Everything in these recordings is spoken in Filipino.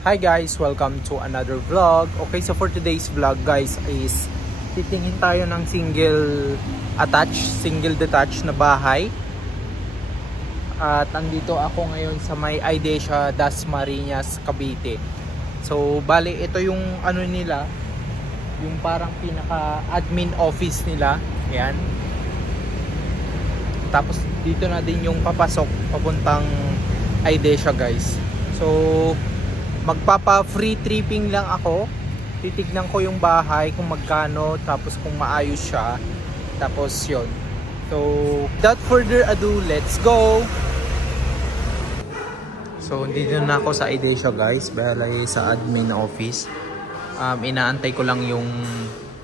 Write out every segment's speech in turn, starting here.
Hi guys, welcome to another vlog. Okay, so for today's vlog guys is titingin tayo ng single detached na bahay. At andito ako ngayon sa may Idesha Dasmariñas, Cavite. So bali ito yung ano nila, yung parang pinaka admin office nila. Yan. Tapos dito na din yung papasok papuntang Idesha guys. So magpapa free tripping lang ako. Titignan ko yung bahay kung magkano, tapos kung maayos siya. Tapos yun. So without further ado, let's go. So dito na ako sa Idesha guys, balay sa admin office. Inaantay ko lang yung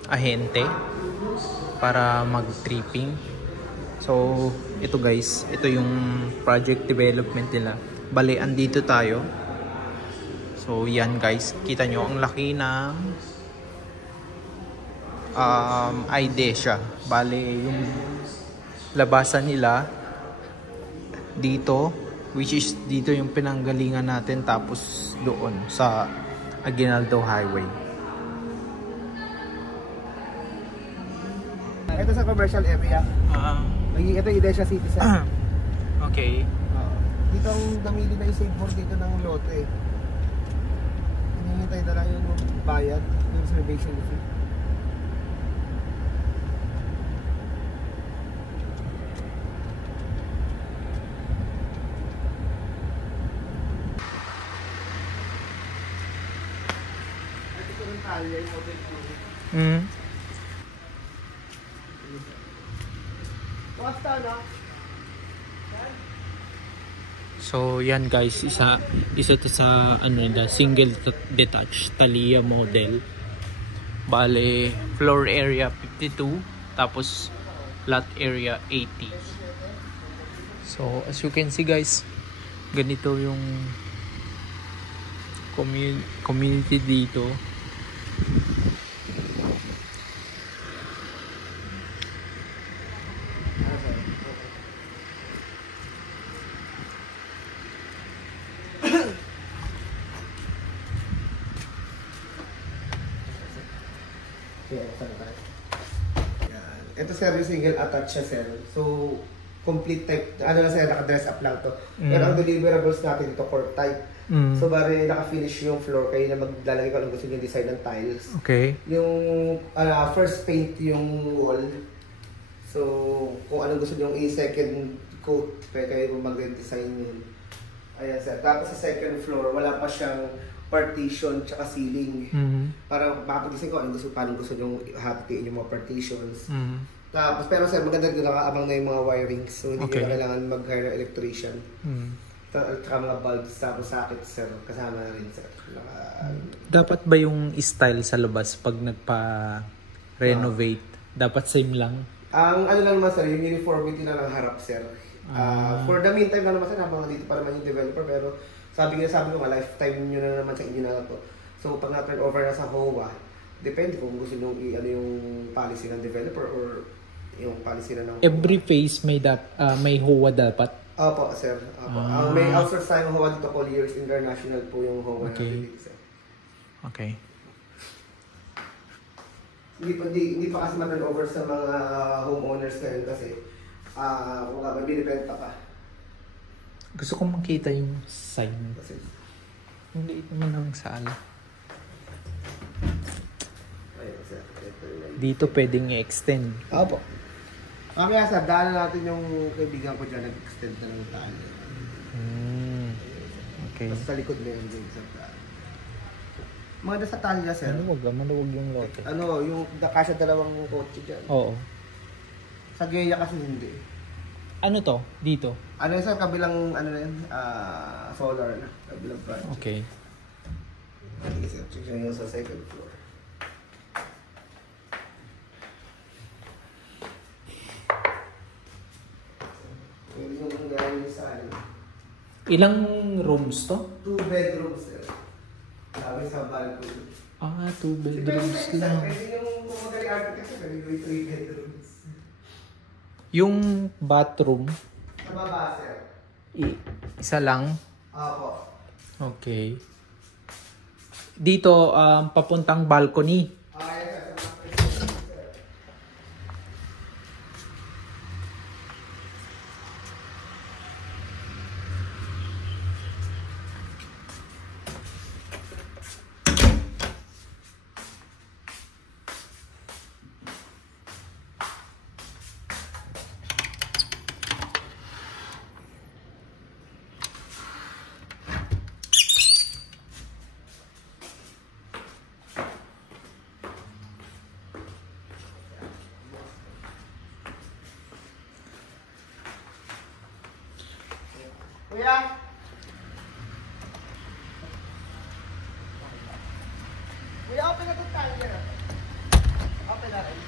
ahente para mag-tripping. So ito guys, ito yung project development nila. Bali andito tayo. So yan guys, kita nyo ang laki ng Idesha. Bali yung labasan nila dito, which is dito yung pinanggalingan natin, tapos doon sa Aguinaldo Highway. Ito sa commercial area. Ito yung Idesha City Center. Okay. Dito ang namili na yung save board dito ng lote. Hinihintay na lang yung bayad, yung reservation fee. Ito yung talya, yung model ko. Basta na. So yan guys, isa to sa ano nila, single detached Thalia model. Bale floor area 52, tapos lot area 80. So as you can see guys, ganito yung community dito. Ito sir, yung single attached siya sir. So, complete type, ano na sir, naka-dress up lang to. Pero ang deliverables natin ito, core type. So, bari naka-finish yung floor, kayo na maglalagay ko lang gusto yung design ng tiles. Okay. Yung first paint yung wall. So, kung anong gusto nyo yung second coat, kayo mag-design yun. Ayan sir. Tapos sa second floor, wala pa siyang partition tsaka ceiling. Para makapagising ko, paano gusto nyo hatiin yung mga partitions. Tapos, pero sir, maganda din nakaabang na yung mga wirings. So, hindi nyo kailangan mag-hire electrician. Tsaka mga bulbs, tapos socket sir, kasama na rin sir. Dapat ba yung style sa labas pag nagpa-renovate? Dapat same lang? Ang ano lang naman sir, yung uniformity na lang harap sir. For the meantime na naman sir, habang dito pa naman yung developer, pero sabi ko nga, lifetime nyo na naman sa inyo na to. So pag na-turn over na sa HOA, depende kung gusto nyo ano yung policy ng developer or yung policy na ng HOA. Every phase may HOA dapat? Opo sir. Opo. May outsource tayong HOA dito, Colliers International po yung HOA natin dito sir. Okay. Hindi pa kasi ma-turn over sa mga homeowners ngayon kasi kung nga binibenta pa. Gusto kong makita yung sign. Yung liit naman ng sala. Dito pwedeng i-extend. Opo. Mamaya sa daanan natin yung kaibigan ko dyan, nag-extend na ng taan. Okay. Tapos sa likod na yun din sa taan. Mga nasa talya sir. Maluwag yung lote. Ano, yung kasya dalawang kotse dyan. Oo. Sa Geya kasi hindi. Ano to? Dito? Ano sa kabilang ano na yun? Solar na. Kabilang project. Okay. Sige sir, check nyo sa second floor. Yung gano'n yung sa ano. Ilang rooms to? 2 bedrooms sir. Sabi sa balcony. 2 bedrooms lang. Pwede yung magaling architect kasi pwede yung 3 bedrooms. Yung bathroom, Sa baba, sir. isa lang? Opo. Okay. dito papuntang balcony. Kuya! Kuya, open na itong tayo na. Open na rin.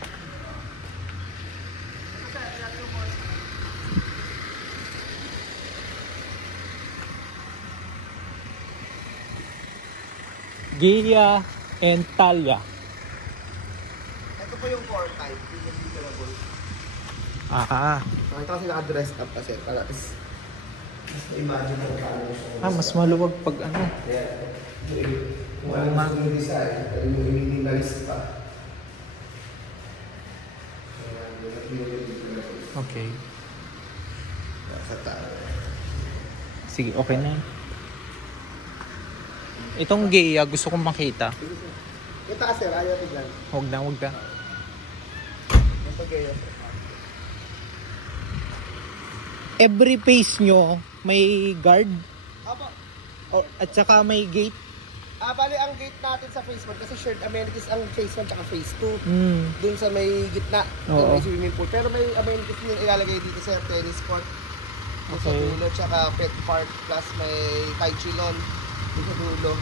Gia and Talia. Ito po yung core type. Yung durable. Ah. Ito kasi naka-dressed up kasi. Para is imagine mo paano. Mas maluwag pag ano. Yeah. Kung ano mas yung design, yung minimalist pa. Okay. Sa tayo. Sige, okay na yun. Itong Gia, gusto kong makita. Kita kasi, ayaw ko dyan. Huwag na. Ito kayo. Every face nyo, may guard. Apo. At saka may gate. Bali ang gate natin sa phase 1 kasi shared amenities ang phase 1 at phase 2. Doon sa may gitna, may swimming pool. Pero may amenities din ilalagay dito sa tennis court. Sa dulo, tsaka pet park, plus may Tai Chi Lon sa dulo.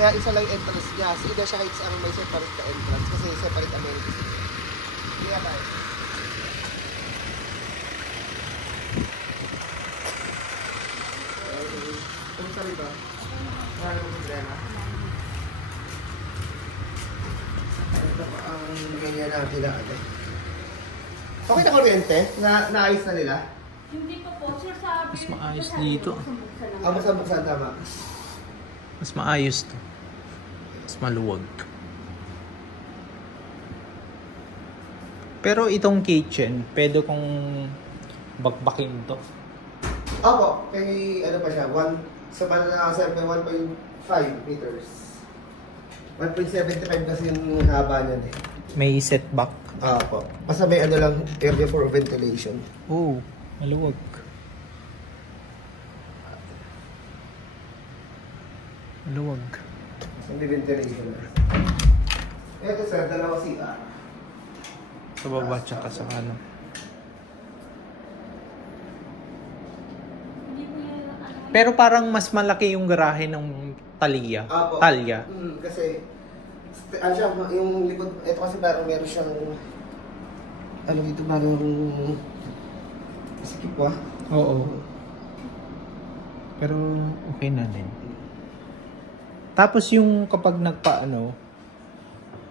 Kaya isa lang yung entrance niya. Si Ida siya ang may separate na entrance kasi separate amenities. Kaya tayo. Kumusta rito? Marami mong problema? Ito pa ang ganyan natin na ano. Okay na kuryente? Naayos na nila? Hindi pa po, sir, sabi. Mas maayos dito. Buksan tama. Mas maayos to. Mas maluwag. Pero itong kitchen, pwede kong bakbakin to. Opo, kay ano pa siya, sa Manila sir, may 1.5 meters. 1.75 kasi yung haba niyan eh. May setback. Opo. Basta may ano lang, area for ventilation. Oh, maluwag. Maluwag. Hindi ventilation na. Ito sir, dalawa CR. Sa baba tsaka sa ano. Hindi po yan, ano. Pero parang mas malaki yung garahe ng Talia. Opo. Talia. Kasi, ano siya, yung likod, ito kasi parang meron siyang, ano dito, parang, sikip ba? Oo. Pero okay na din. Tapos yung kapag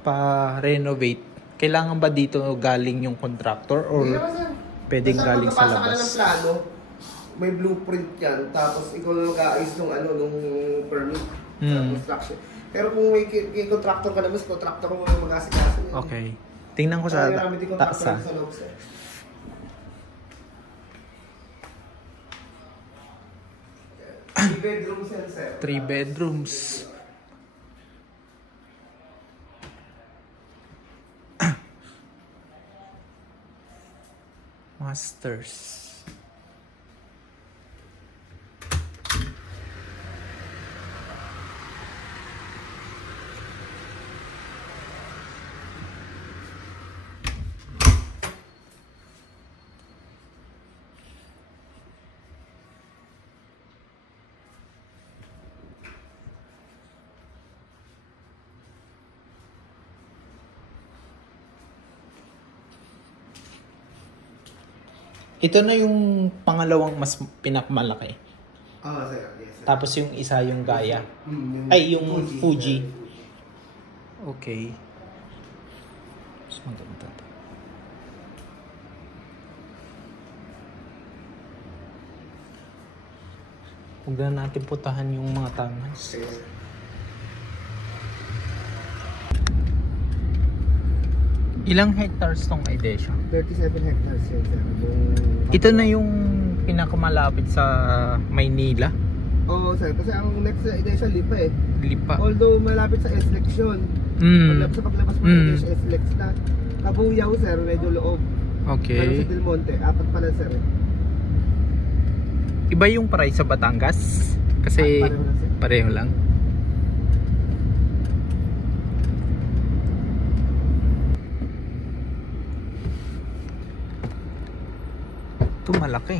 pa-renovate, kailangan ba dito galing yung contractor or Hindi naman, sir. pwedeng Basta galing sa magpapasa ka na labas? ng plano, may blueprint yan, tapos ikaw na mag-aayos nung permit sa construction. Pero kung may contractor ka naman, contractor mo mag-asikaso yan. Okay. Tingnan ko sa Marami din taas. contractor sa loob, sir. 3 bedrooms yan, sir. 3 bedrooms. Masters. Ito na yung pangalawang mas pinakamalaki. Sir. Yes, sir. Tapos yung isa yung Gaia. Yung Ay, yung Fuji. Okay. Mas maganda to. Huwag na natin putahan yung mga tangas. Okay. Ilang hectares tong Edesha? 37 hectares yun, sir. Ito na yung pinakamalapit sa Maynila. Oo, sir. Kasi ang next na Edesha, Lipa eh. Lipa. Although malapit sa SLEX yun. Paglabas mo ng Edesha, SLEX na. Kabuyaw, sir, medyo loob. Pero Okay. sa Del Monte, apat pala, sir. Iba yung price sa Batangas? Kasi Pareho lang, sir. pareho lang. Ito malaki.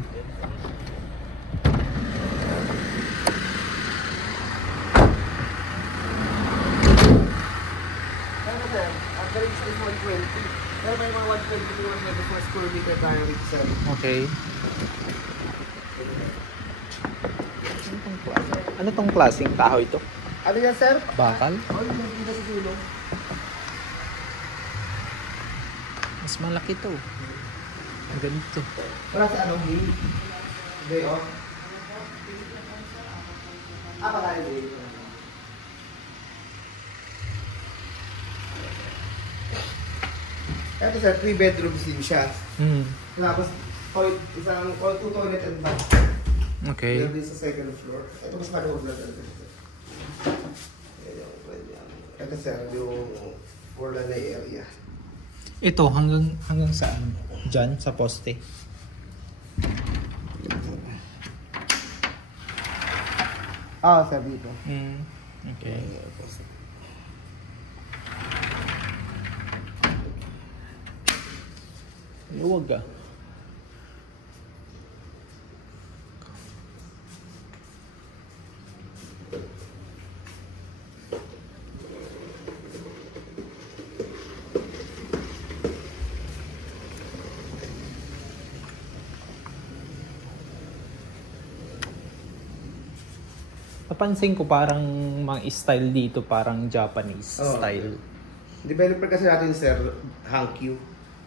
Ano, sir? Average size 120. Pero may mga 120 to 124 square meter tayo rito, sir. Okay. Ano tong klaseng kahoy ito? Ano yan, sir? Bakal? Oh, yung hindi na susulong. Mas malaki to. Ang ganito. Para sa anong hill? Day off? Baka day off. Ito, sir, 3 bedrooms din siya. Tapos, isang 2 toilet and bath. Okay. Meron din sa second floor. Ito mas maluwag lang talaga. Ito, sir, yung Orlanay area. Ito hanggang saan? Diyan sa poste. Sir, dito. Okay. Luwag ah. Napansin ko parang mga style dito parang Japanese style. Developer kasi natin, sir, Hankyu.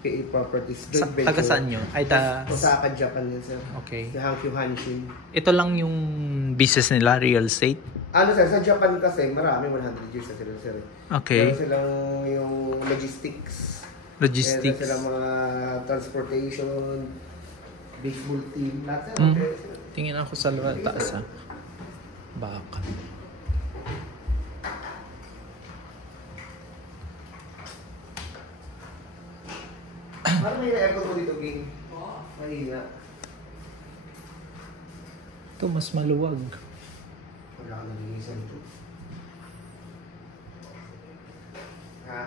PA Properties. Taga saan yun? Ay, Osaka, Japan yun, sir. Okay. Si Hankyu Hanshin. Ito lang yung business nila, real estate? Ano, sir, sa Japan kasi marami 100 years na sila, sir. Okay. Meron silang yung logistics. Logistics. Meron silang mga transportation, big bull team, lahat, sir. Okay, sir. Tingin ako sa taas ah. Baka. Parang may aircon mo dito, King. Mahina. Ito mas maluwag. Wala ka nalinisan ito. Ha?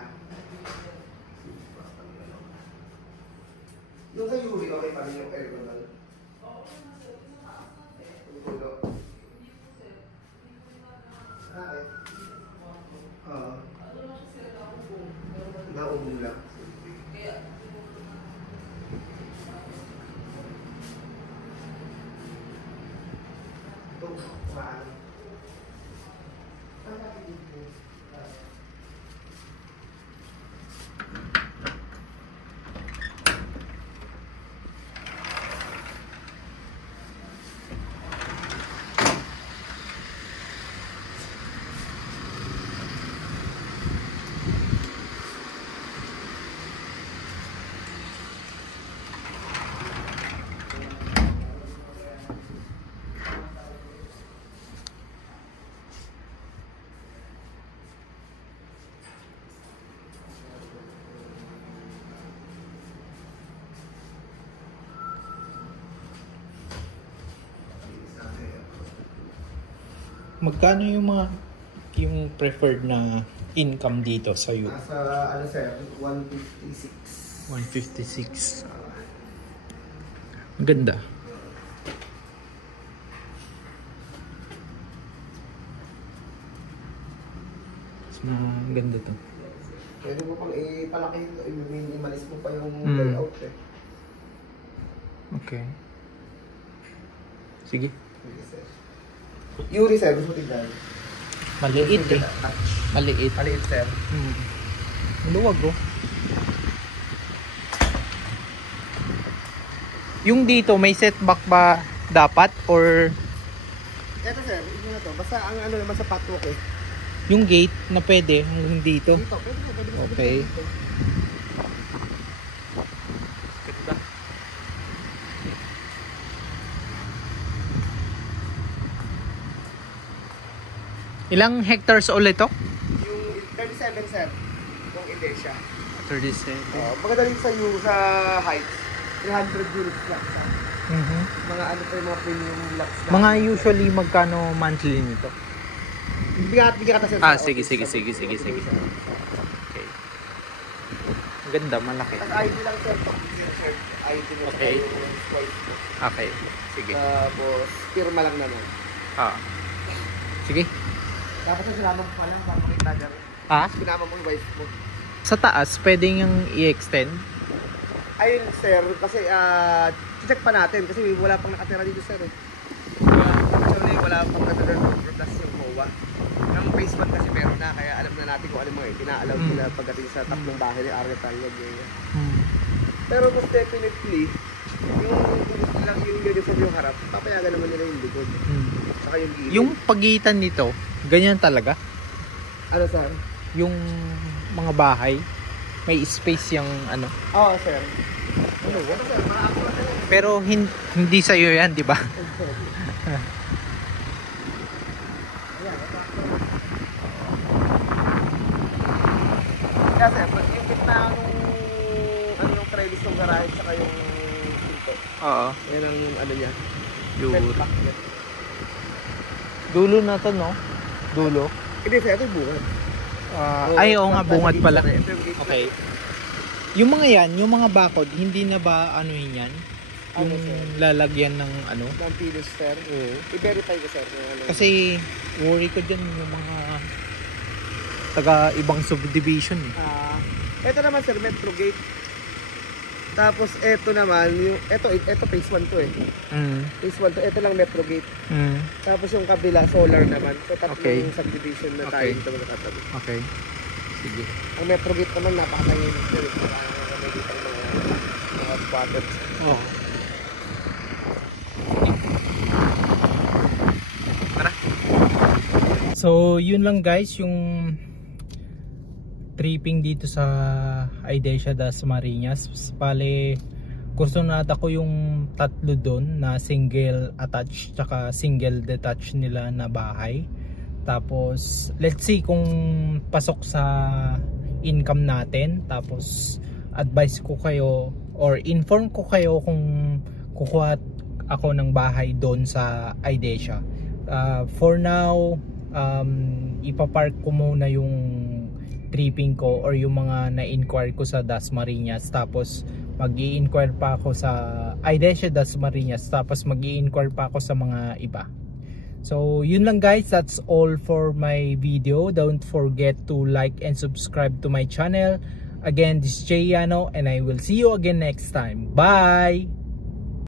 Yung sa Yuri, okay pa rin yung aircon lang. Tulog. Okay. Naubong lang. Ito, paano? Magkano yung preferred na income dito sa iyo? Nasa, ano sir, 156. 156. Maganda. Ganda to. Pwede mo pang ipalaki ito, i-minimalis mo pa yung layout eh. Okay. Sige. Yuri sir, gusto mo tignan? Maliit eh. Maliit. Maliit sir. Maluwag oh. Yung dito, may setback ba dapat or Ito sir, ito na to. Basta ang ano naman sa patwalk eh. yung gate na pwede hanggang dito? Dito, pwede Okay. dito. Ilang hectares ulit to? Yung 37 sir, yung Indesia. 37. Maganda rin sa heights, 300 units lang. Mga ano pa yung mga premium lots na. Mga usually magkano monthly nito? Bigat ka sir. Sige. Okay. Ang ganda, malaki. Tapos ID lang sir, ID mo Okay. yung swipe mo. Okay. Sige. Tapos, pirma lang naman. Sige. Dapat yung sinama mo pa lang para makita dyan. Sinama mo yung wife mo. Sa taas, pwedeng yung i-extend? Ayun sir, kasi check pa natin kasi wala pang nakatira dito sir. Actually, wala pang natira plus yung MOA. Ang phase 1 kasi meron na, kaya alam na natin kung ano mga pina-allow nila pagdating sa tatlong bahay ni area tayo. Pero most definitely, yung gusto lang yung uniform yung harap, papayagan naman nila yung likod. Saka yung gilid. Yung pagitan nito, ganyan talaga? ano sir? Yung mga bahay, may space yung ano? Oo sir. Ano sir? Pero hindi sa'yo yan, di ba? Kaya sir, yung gitna yung trellis ng garage saka yung pinto. Oo. Yan ang ano niya. Dulo. Setback niya. Dulo na to, no? Dulo. Hindi sir, ito yung bungat. Oo nga, bungat pala. Ito yung gate. Okay. Yung mga yan, yung mga bakod, hindi na ba ano yun yan? Yung Ano, sir? lalagyan ng ano? Ng pilos sir. I-verify ko sir. Yung ano. Kasi worry ko dyan yung mga taga ibang subdivision eh. Ito naman sir, Metro Gate. Tapos ito naman, yung ito phase 1 to eh. Phase 1 to, ito lang Metro Gate. Tapos yung kabila, solar naman. So tatlong Okay. subdivision na Okay. tayo dito nakatabi. Okay. Sige. Ang Metro Gate naman, napakatangin sir. May dito mga squatters. Oh. So, yun lang guys, yung tripping dito sa Aidesia das Marinas. Bale, gusto nata ko yung tatlo doon na single attached tsaka single detached nila na bahay. Tapos, let's see kung pasok sa income natin. Tapos, advice ko kayo or inform ko kayo kung kukuha ako ng bahay doon sa Aidesia. For now, ipapark ko muna yung tripping ko or yung mga na-inquire ko sa Das Marinas, tapos mag-i-inquire pa ako sa Aidesia Das Marinas, tapos mag-i-inquire pa ako sa mga iba. So yun lang guys, that's all for my video. Don't forget to like and subscribe to my channel. Again, this is Jay Yano and I will see you again next time. Bye!